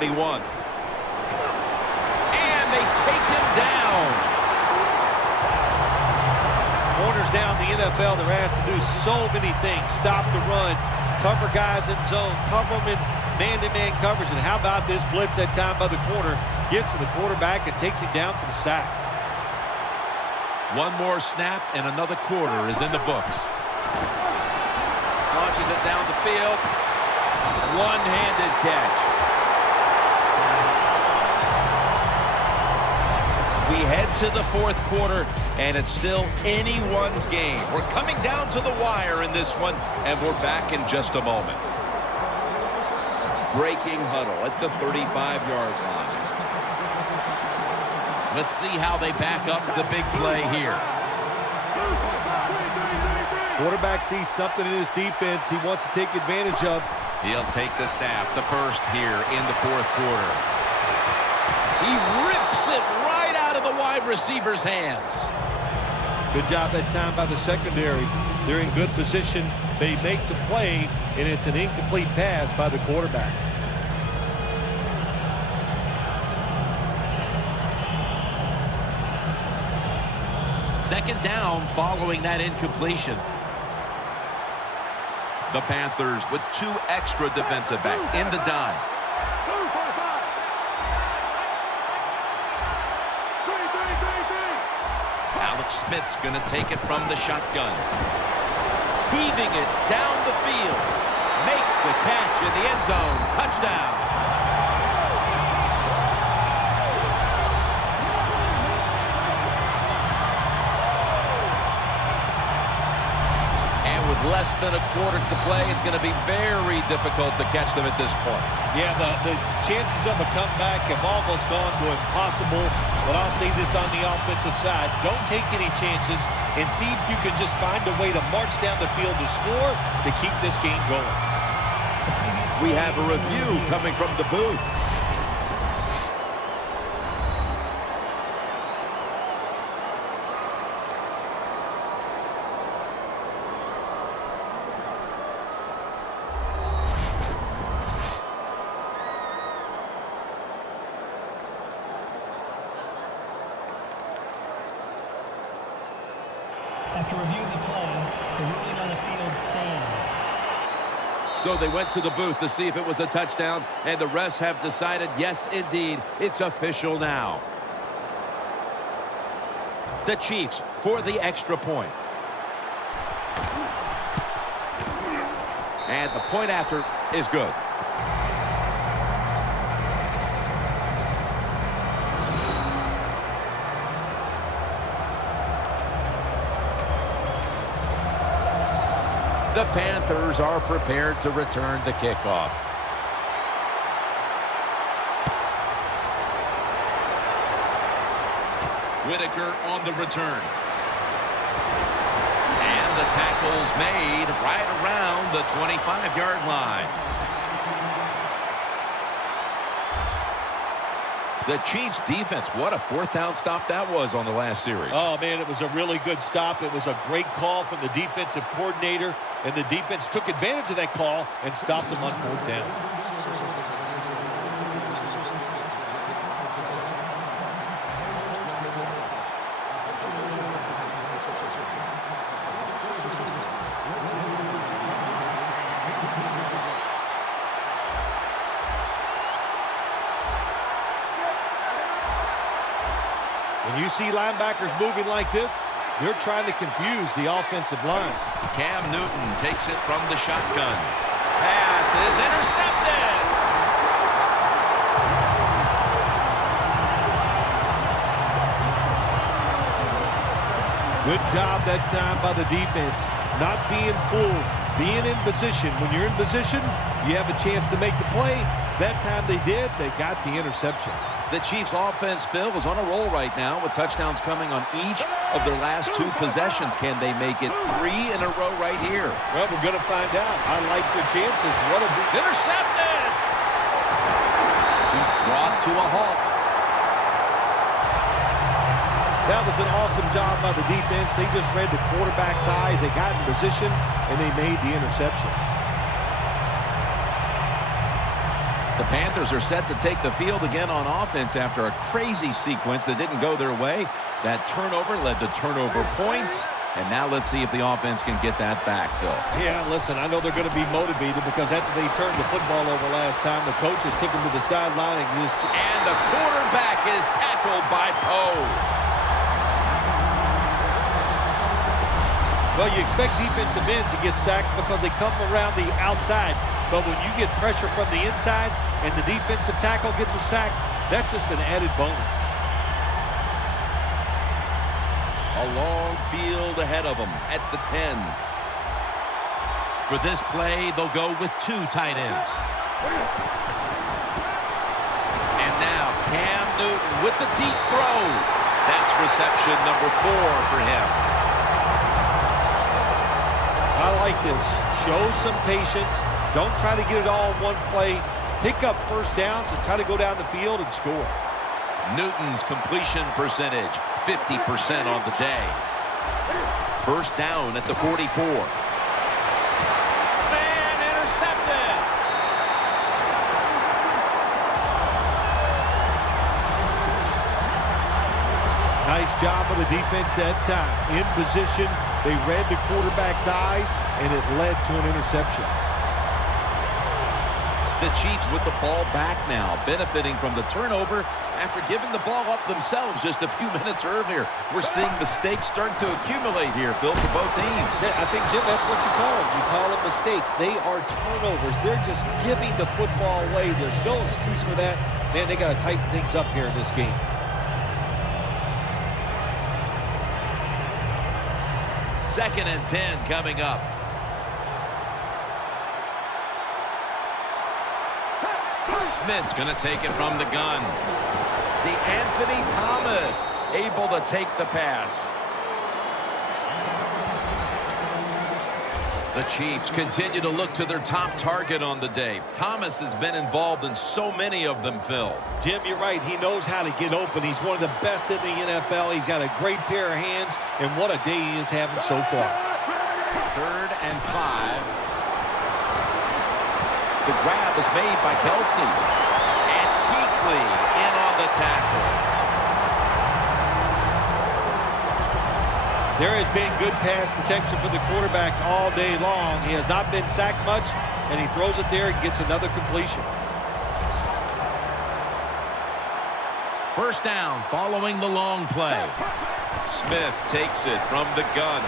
41. And they take him down. Corners down the NFL, they're asked to do so many things. Stop the run, cover guys in zone, cover them in man-to-man coverage. And how about this blitz that time by the corner? Gets to the quarterback and takes him down for the sack. One more snap and another quarter is in the books. Launches it down the field. One-handed catch. We head to the fourth quarter, and it's still anyone's game. We're coming down to the wire in this one, and we're back in just a moment. Breaking huddle at the 35-yard line. Let's see how they back up the big play here. Quarterback sees something in his defense he wants to take advantage of. He'll take the snap, the first here in the fourth quarter. He rips it right out of the wide receiver's hands. Good job that time by the secondary. They're in good position. They make the play, and it's an incomplete pass by the quarterback. Second down following that incompletion. The Panthers with two extra defensive backs in the dime. Alex Smith's going to take it from the shotgun. Heaving it down the field. Makes the catch in the end zone. Touchdown. Less than a quarter to play. It's going to be very difficult to catch them at this point. Yeah, the chances of a comeback have almost gone to impossible. But I'll say this on the offensive side. Don't take any chances and see if you can just find a way to march down the field to score to keep this game going. We have a review coming from the booth. After review of the play, the ruling on the field stands. So they went to the booth to see if it was a touchdown, and the refs have decided, yes, indeed, it's official now. The Chiefs for the extra point. And the point after is good. The Panthers are prepared to return the kickoff. Whitaker on the return. And the tackle's made right around the 25-yard line. The Chiefs defense, what a fourth down stop that was on the last series. Oh, man, it was a really good stop. It was a great call from the defensive coordinator, and the defense took advantage of that call and stopped them on fourth down. When you see linebackers moving like this, they're trying to confuse the offensive line. Cam Newton takes it from the shotgun. Pass is intercepted. Good job that time by the defense. Not being fooled, being in position. When you're in position, you have a chance to make the play. That time they did, they got the interception. The Chiefs offense, Phil, is on a roll right now with touchdowns coming on each of their last two possessions. Can they make it 3 in a row right here? Well, we're going to find out. I like their chances. What a It's intercepted! He's brought to a halt. That was an awesome job by the defense. They just read the quarterback's eyes. They got in position, and they made the interception. The Panthers are set to take the field again on offense after a crazy sequence that didn't go their way. That turnover led to turnover points. And now let's see if the offense can get that back, Phil. Yeah, listen, I know they're going to be motivated because after they turned the football over last time, the coaches took them to the sideline and just... And the quarterback is tackled by Poe. Well, you expect defensive ends to get sacks because they come around the outside. But when you get pressure from the inside and the defensive tackle gets a sack, that's just an added bonus. A long field ahead of them at the 10. For this play, they'll go with 2 tight ends. And now Cam Newton with the deep throw. That's reception number 4 for him. I like this. Show some patience. Don't try to get it all in one play. Pick up first downs and try to go down the field and score. Newton's completion percentage, 50% on the day. First down at the 44. And intercepted. Nice job of the defense that time. In position, they read the quarterback's eyes, and it led to an interception. The Chiefs with the ball back now, benefiting from the turnover after giving the ball up themselves just a few minutes earlier. We're seeing mistakes start to accumulate here, Phil, for both teams. I think, Jim, that's what you call them. You call them mistakes. They are turnovers. They're just giving the football away. There's no excuse for that. Man, they got to tighten things up here in this game. Second and 10 coming up. Smith's going to take it from the gun. Anthony Thomas able to take the pass. The Chiefs continue to look to their top target on the day. Thomas has been involved in so many of them, Phil. Jim, you're right. He knows how to get open. He's one of the best in the NFL. He's got a great pair of hands, and what a day he is having so far. 3rd and 5. The grab is made by Kelsey. And Kuechly in on the tackle. There has been good pass protection for the quarterback all day long. He has not been sacked much, and he throws it there and gets another completion. First down following the long play. Smith takes it from the gun.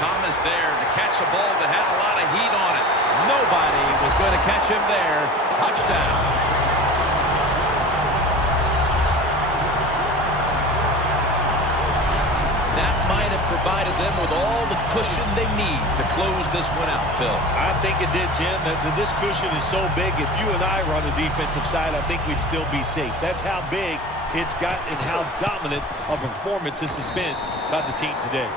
Thomas there to catch a ball that had a lot of heat on it. Nobody was going to catch him there. Touchdown. That might have provided them with all the cushion they need to close this one out, Phil. I think it did, Jim. This cushion is so big, if you and I were on the defensive side, I think we'd still be safe. That's how big it's got and how dominant a performance this has been by the team today.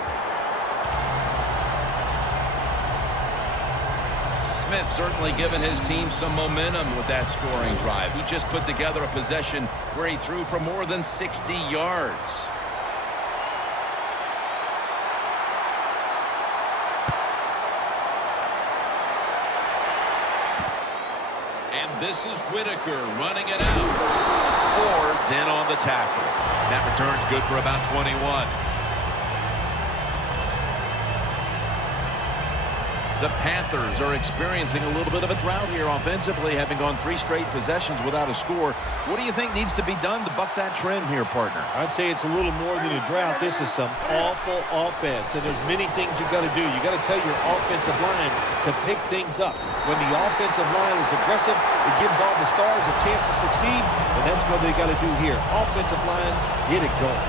Smith certainly given his team some momentum with that scoring drive. He just put together a possession where he threw for more than 60 yards. And this is Whitaker running it out. Ford's in on the tackle. That return's good for about 21. The Panthers are experiencing a little bit of a drought here offensively, having gone 3 straight possessions without a score. What do you think needs to be done to buck that trend here, partner? I'd say it's a little more than a drought. This is some awful offense, and there's many things you got to do. You got to tell your offensive line to pick things up. When the offensive line is aggressive, it gives all the stars a chance to succeed, and that's what they got to do here. Offensive line, get it going.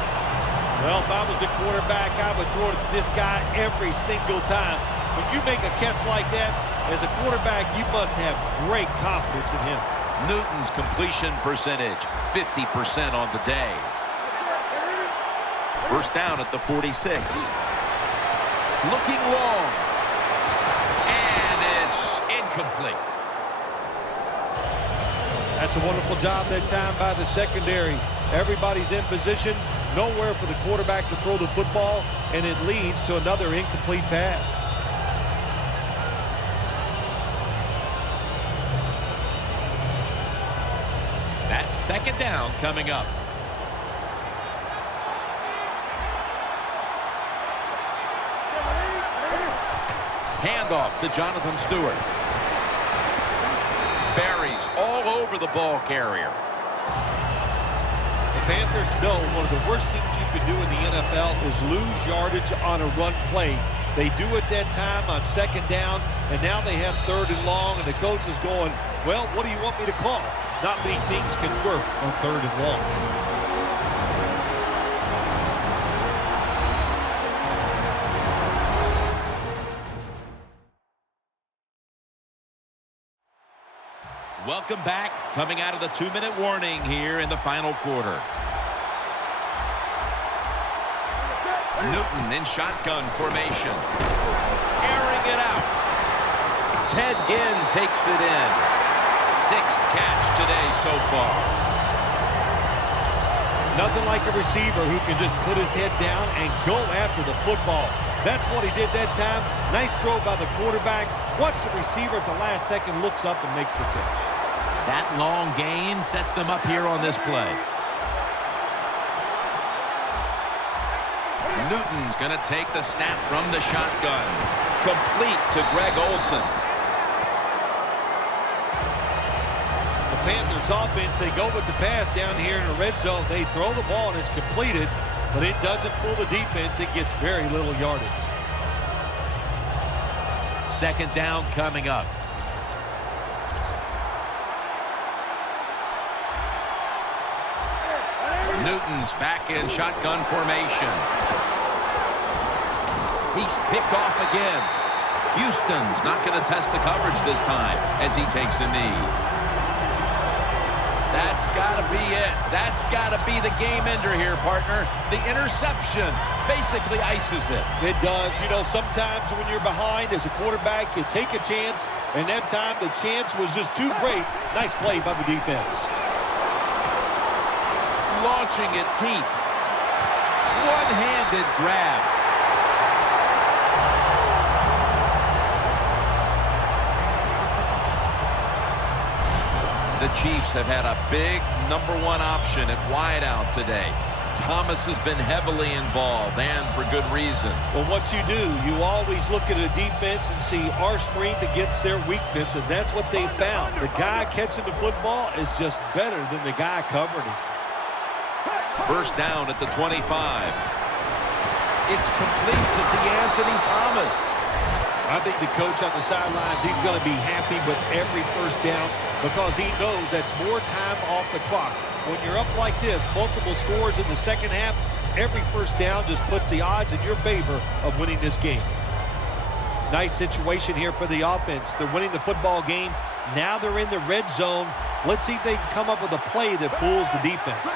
Well, if I was the quarterback, I would throw it to this guy every single time. When you make a catch like that, as a quarterback, you must have great confidence in him. Newton's completion percentage, 50% on the day. First down at the 46. Looking long. And it's incomplete. That's a wonderful job that time by the secondary. Everybody's in position, nowhere for the quarterback to throw the football, and it leads to another incomplete pass. That's second down coming up. Handoff to Jonathan Stewart. Berries all over the ball carrier. The Panthers know one of the worst things you can do in the NFL is lose yardage on a run play. They do it that time on second down, and now they have third and long, and the coach is going, well, what do you want me to call? Not many things can work on third and long. Welcome back, coming out of the 2-minute warning here in the final quarter. Newton in shotgun formation. Airing it out. Ted Ginn takes it in. 6th catch today so far. Nothing like a receiver who can just put his head down and go after the football. That's what he did that time. Nice throw by the quarterback. Watch the receiver at the last second, looks up and makes the catch. That long gain sets them up here on this play. Newton's going to take the snap from the shotgun. Complete to Greg Olsen. The Panthers offense, they go with the pass down here in the red zone. They throw the ball and it's completed, but it doesn't fool the defense. It gets very little yardage. Second down coming up. Newton's back in shotgun formation. He's picked off again. Houston's not going to test the coverage this time as he takes a knee. That's got to be it. That's got to be the game ender here, partner. The interception basically ices it. It does. You know, sometimes when you're behind as a quarterback, you take a chance, and that time the chance was just too great. Nice play by the defense. Launching it deep. One-handed grab. The Chiefs have had a big #1 option at wideout today. Thomas has been heavily involved, and for good reason. Well, what you do, you always look at a defense and see our strength against their weakness, and that's what they found. The guy catching the football is just better than the guy covering him. First down at the 25. It's complete to DeAnthony Thomas. I think the coach on the sidelines, he's going to be happy with every first down because he knows that's more time off the clock. When you're up like this, multiple scores in the second half, every first down just puts the odds in your favor of winning this game. Nice situation here for the offense. They're winning the football game. Now they're in the red zone. Let's see if they can come up with a play that fools the defense.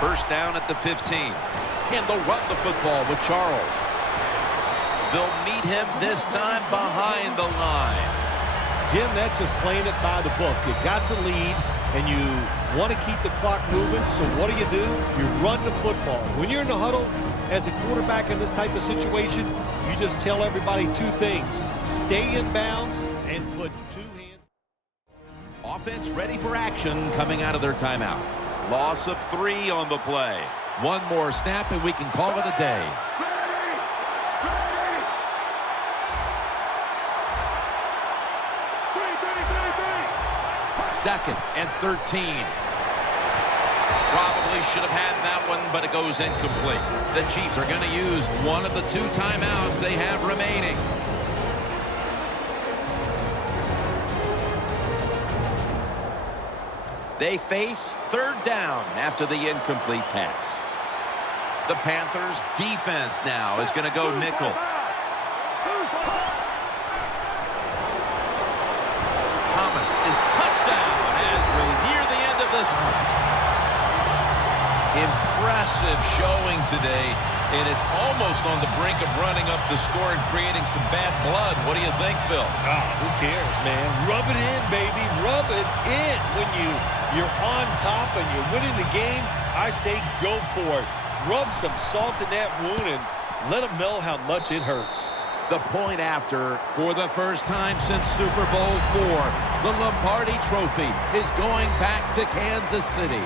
First down at the 15. And they'll run the football with Charles. They'll meet him this time behind the line. Jim, that's just playing it by the book. You got the lead, and you want to keep the clock moving, so what do? You run the football. When you're in the huddle, as a quarterback in this type of situation, you just tell everybody two things. Stay in bounds and put two hands. Offense ready for action coming out of their timeout. Loss of 3 on the play. One more snap, and we can call it a day. Second and 13. Probably should have had that one, but it goes incomplete. The Chiefs are going to use one of the 2 timeouts they have remaining. They face third down after the incomplete pass. The Panthers' defense now is going to go nickel. Thomas is touchdown as we near the end of this one. Impressive showing today, and it's almost on the brink of running up the score and creating some bad blood. What do you think, Phil? Who cares, man? Rub it in, baby. Rub it in. When you're on top and you're winning the game, I say go for it. Rub some salt in that wound and let them know how much it hurts. The point after. For the first time since Super Bowl IV, the Lombardi Trophy is going back to Kansas City.